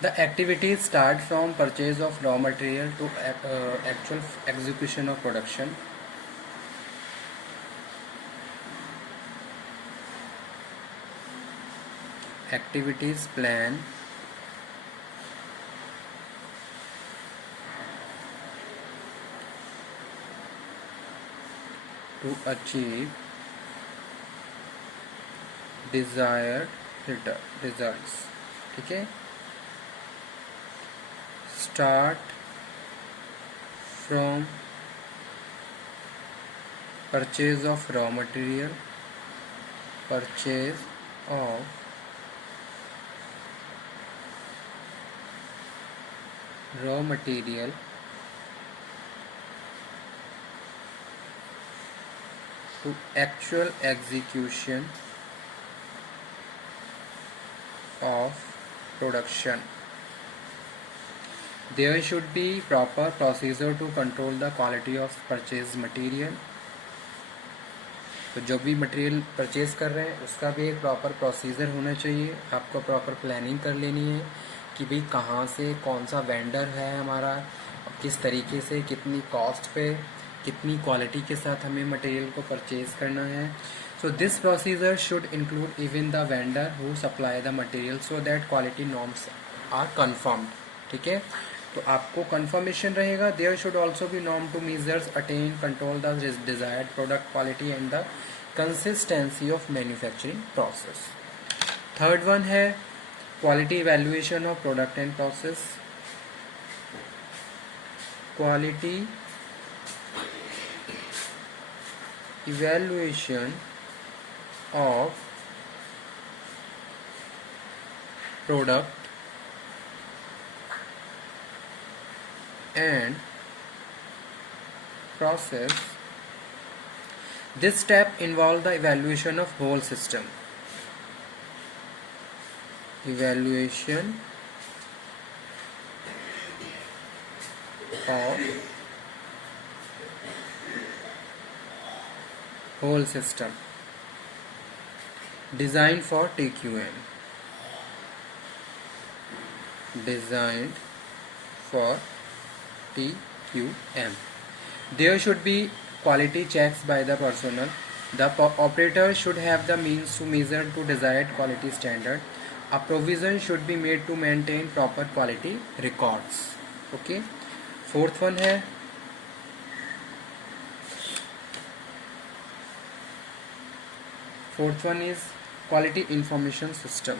The activities start from purchase of raw material to actual execution of production. Activities plan to achieve desired results. ठीक है, start from purchase of raw material, purchase of raw material to actual execution of production. There should be proper procedure to control the quality of purchased material. तो जो भी material purchase कर रहे हैं उसका भी एक प्रॉपर प्रोसीजर होना चाहिए. आपको प्रॉपर प्लानिंग कर लेनी है कि भाई कहाँ से कौन सा वेंडर है हमारा, किस तरीके से, कितनी कॉस्ट पे, कितनी क्वालिटी के साथ हमें मटेरियल को परचेज करना है. So this procedure should include even the vendor who supply the material so that quality norms are confirmed. ठीक है, तो आपको कंफर्मेशन रहेगा. There should also be norm to measures attain control the desired product quality and the consistency of manufacturing process. Third one है quality evaluation of product and process. Quality evaluation of product and process. This step involves the evaluation of whole system. Evaluation of whole system designed for TQM. Designed for TQM. There should be quality checks by the personnel. The operator should have the means to measure to desired quality standard. A provision should be made to maintain proper quality records. Okay. Fourth one है is quality information system.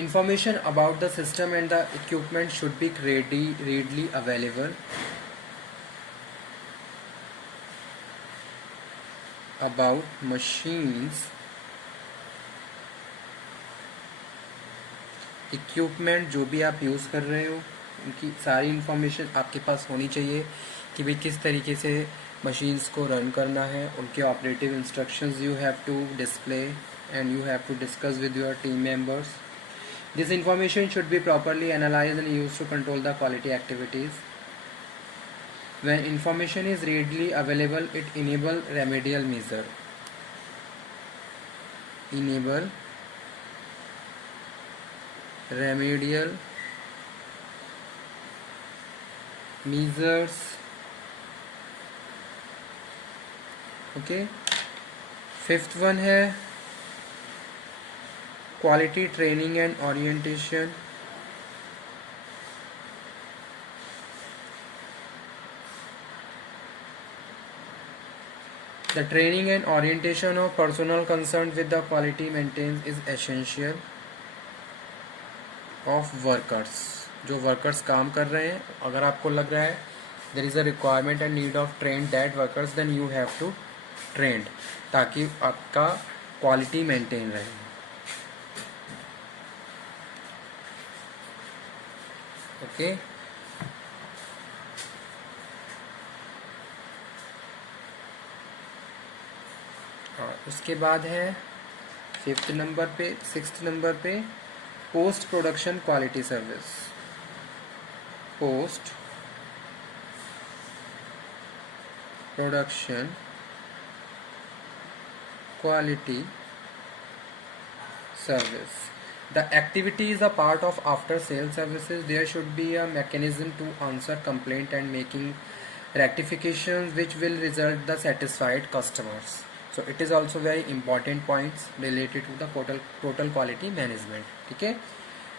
Information about the system and the equipment should be readily available. About machines, equipment जो भी आप use कर रहे हो उनकी सारी information आपके पास होनी चाहिए कि भाई किस तरीके से मशीन्स को रन करना है. उनके operative instructions you have to display and you have to discuss with your team members. This information should be properly analyzed and used to control the quality activities. When information is readily available, it enables remedial measure. Enable remedial measures. Okay. Fifth one है quality training and orientation. The training and orientation of personnel concerned with the quality maintenance is essential of workers. जो workers काम कर रहे हैं, अगर आपको लग रहा है there is a requirement and need of train that workers, then you have to train ताकि आपका क्वालिटी मेंटेन रहे. ओके. और उसके बाद है सिक्स्थ नंबर पे post production quality service. Post production quality service. The activity is a part of after sales services. There should be a mechanism to answer complaint and making rectifications which will result the satisfied customers. So it is also very important points related to the total quality management. ठीक है,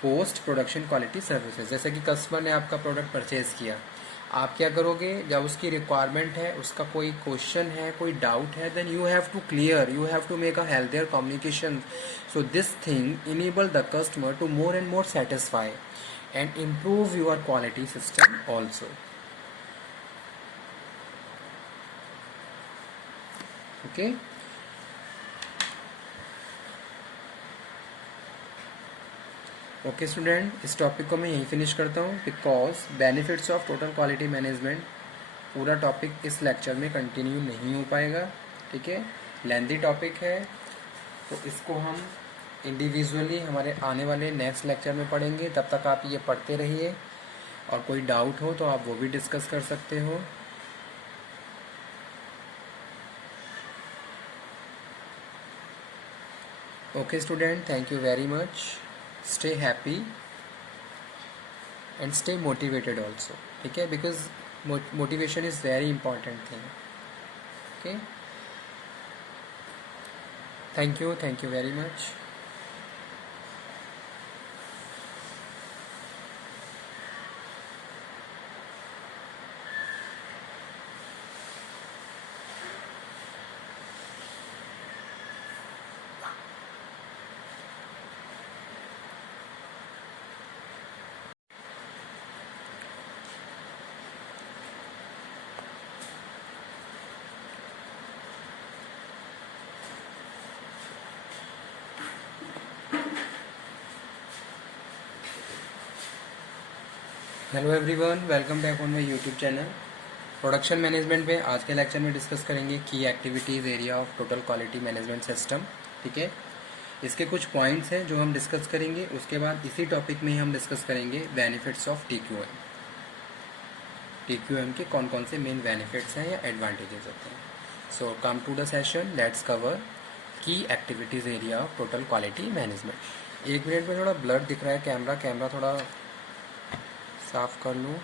post production quality services. जैसे कि customer ने आपका product purchase किया, आप क्या करोगे, जब उसकी रिक्वायरमेंट है, उसका कोई क्वेश्चन है, कोई डाउट है, then you have to clear, you have to make a healthier communication. So this thing enable the customer to more and more satisfy and improve your quality system also. Okay, okay student, इस topic को मैं यहीं finish करता हूँ, because benefits of total quality management पूरा topic इस lecture में continue नहीं हो पाएगा. ठीक है, लेंथी टॉपिक है, तो इसको हम इंडिविजुअली हमारे आने वाले नेक्स्ट लेक्चर में पढ़ेंगे. तब तक आप ये पढ़ते रहिए, और कोई डाउट हो तो आप वो भी डिस्कस कर सकते हो. Okay student, thank you very much. Stay happy and stay motivated also. ठीक है, because motivation is very important thing. Okay, thank you very much. Hello everyone, welcome back on my YouTube channel. Production management पे आज के lecture में discuss करेंगे की activities area of total quality management system. ठीक है, इसके कुछ पॉइंट्स हैं जो हम डिस्कस करेंगे. उसके बाद इसी टॉपिक में ही हम डिस्कस करेंगे बेनिफिट्स ऑफ TQM. TQM के कौन कौन से मेन बेनिफिट्स हैं या एडवांटेजेस होते हैं. So come to the session, let's cover key activities area of total quality management. 1 minute में थोड़ा ब्लर दिख रहा है कैमरा थोड़ा साफ कर लूँ.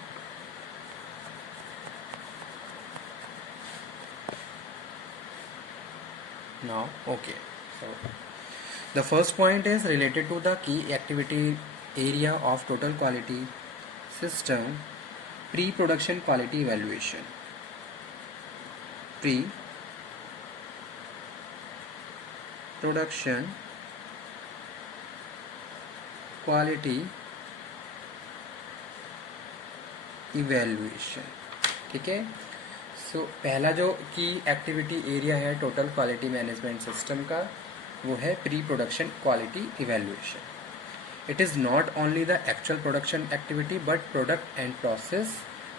Now, okay. So, the first point is related to the key activity area of total quality system, pre-production quality evaluation. Pre-production quality evaluation. ठीक है, सो पहला जो की एक्टिविटी एरिया है टोटल क्वालिटी मैनेजमेंट सिस्टम का, वो है pre production quality evaluation. It is not only the actual production activity but product and process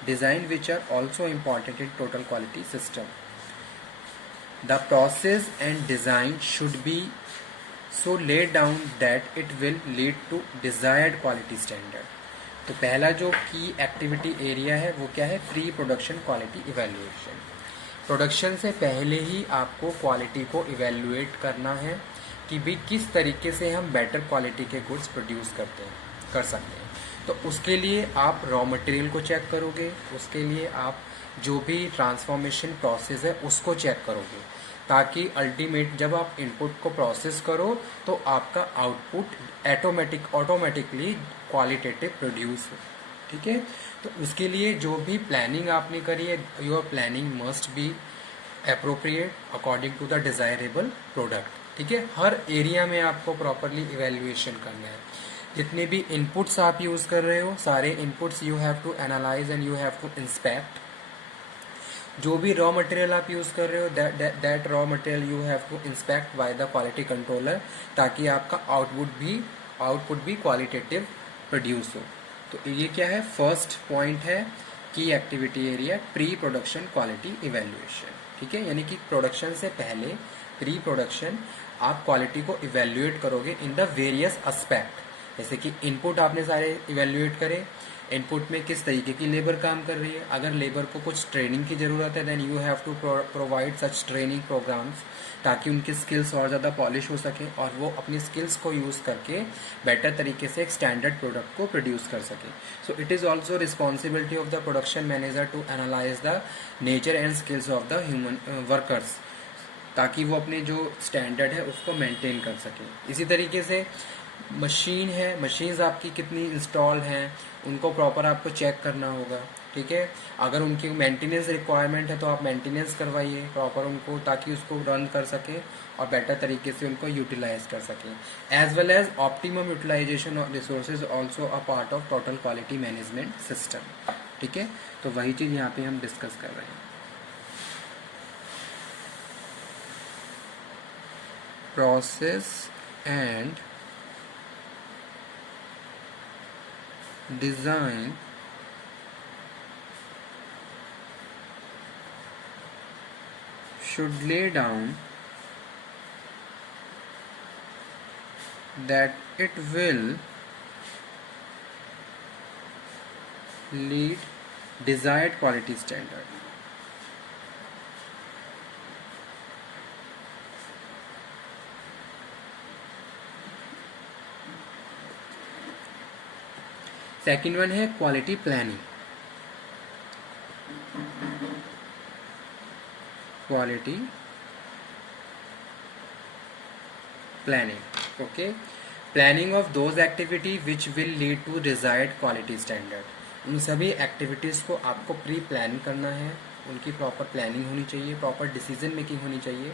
design which are also important in total quality system. The process and design should be so laid down that it will lead to desired quality standard. तो पहला जो की activity area है वो क्या है, pre production quality evaluation. Production से पहले ही आपको क्वालिटी को इवैल्यूएट करना है कि भी किस तरीके से हम बेटर क्वालिटी के गुड्स प्रोड्यूस कर सकते हैं. तो उसके लिए आप रॉ मटेरियल को चेक करोगे, उसके लिए आप जो भी ट्रांसफॉर्मेशन प्रोसेस है उसको चेक करोगे, ताकि अल्टीमेट जब आप इनपुट को प्रोसेस करो तो आपका आउटपुट ऑटोमेटिकली क्वालिटेटिव प्रोड्यूस हो. ठीक है, तो उसके लिए जो भी प्लानिंग आपने करी है, your planning must be appropriate according to the desirable product. ठीक है, हर एरिया में आपको प्रॉपरली इवैल्यूएशन करना है. जितने भी इनपुट्स आप यूज़ कर रहे हो, सारे inputs you have to analyse and you have to inspect. जो भी रॉ मटेरियल आप यूज़ कर रहे हो, that raw material you have to inspect by the quality controller, ताकि आपका आउटपुट भी क्वालिटेटिव प्रोड्यूस हो. तो ये क्या है, फर्स्ट पॉइंट है की activity area pre production quality evaluation. ठीक है, यानी कि प्रोडक्शन से पहले प्री प्रोडक्शन आप क्वालिटी को इवैल्यूएट करोगे इन द वेरियस एस्पेक्ट. जैसे कि इनपुट आपने सारे इवैल्यूएट करे, इनपुट में किस तरीके की लेबर काम कर रही है। अगर लेबर को कुछ ट्रेनिंग की ज़रूरत है then you have to provide such training programmes, ताकि उनकी स्किल्स और ज़्यादा पॉलिश हो सके और वो अपनी स्किल्स को यूज़ करके बेटर तरीके से एक स्टैंडर्ड प्रोडक्ट को प्रोड्यूस कर सके। So it is also responsibility of the production manager to analyse the nature and skills of the human workers, ताकि वो अपने जो स्टैंडर्ड है उसको मेंटेन कर सके। इसी तरीके से मशीन है, मशीन्स आपकी कितनी इंस्टॉल हैं उनको प्रॉपर आपको चेक करना होगा, ठीक है। अगर उनकी मेंटेनेंस रिक्वायरमेंट है तो आप मेंटेनेंस करवाइए प्रॉपर उनको, ताकि उसको रन कर सके और बेटर तरीके से उनको यूटिलाइज कर सकें। As well as optimum utilisation of resources also a part of total quality management system, ठीक है। तो वही चीज़ यहाँ पे हम डिस्कस कर रहे हैं। Process and design should lay down that it will lead desired quality standard. Second one है quality planning. Quality planning, okay. Planning of those activity which will lead to desired quality standard. उन सभी activities को आपको pre plan करना है, उनकी proper planning होनी चाहिए, प्रॉपर डिसीजन मेकिंग होनी चाहिए,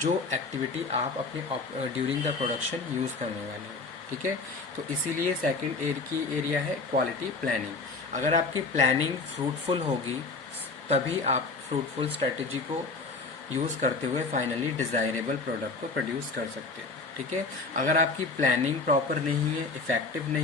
जो एक्टिविटी आप अपने ड्यूरिंग द प्रोडक्शन यूज़ करने वाले हैं, ठीक है। तो इसीलिए सेकंड की एरिया है क्वालिटी प्लानिंग। अगर आपकी प्लानिंग फ्रूटफुल होगी तभी आप फ्रूटफुल स्ट्रेटेजी को यूज़ करते हुए फाइनली डिज़ायरेबल प्रोडक्ट को प्रोड्यूस कर सकते हैं, ठीक है। अगर आपकी प्लानिंग प्रॉपर नहीं है, इफेक्टिव नहीं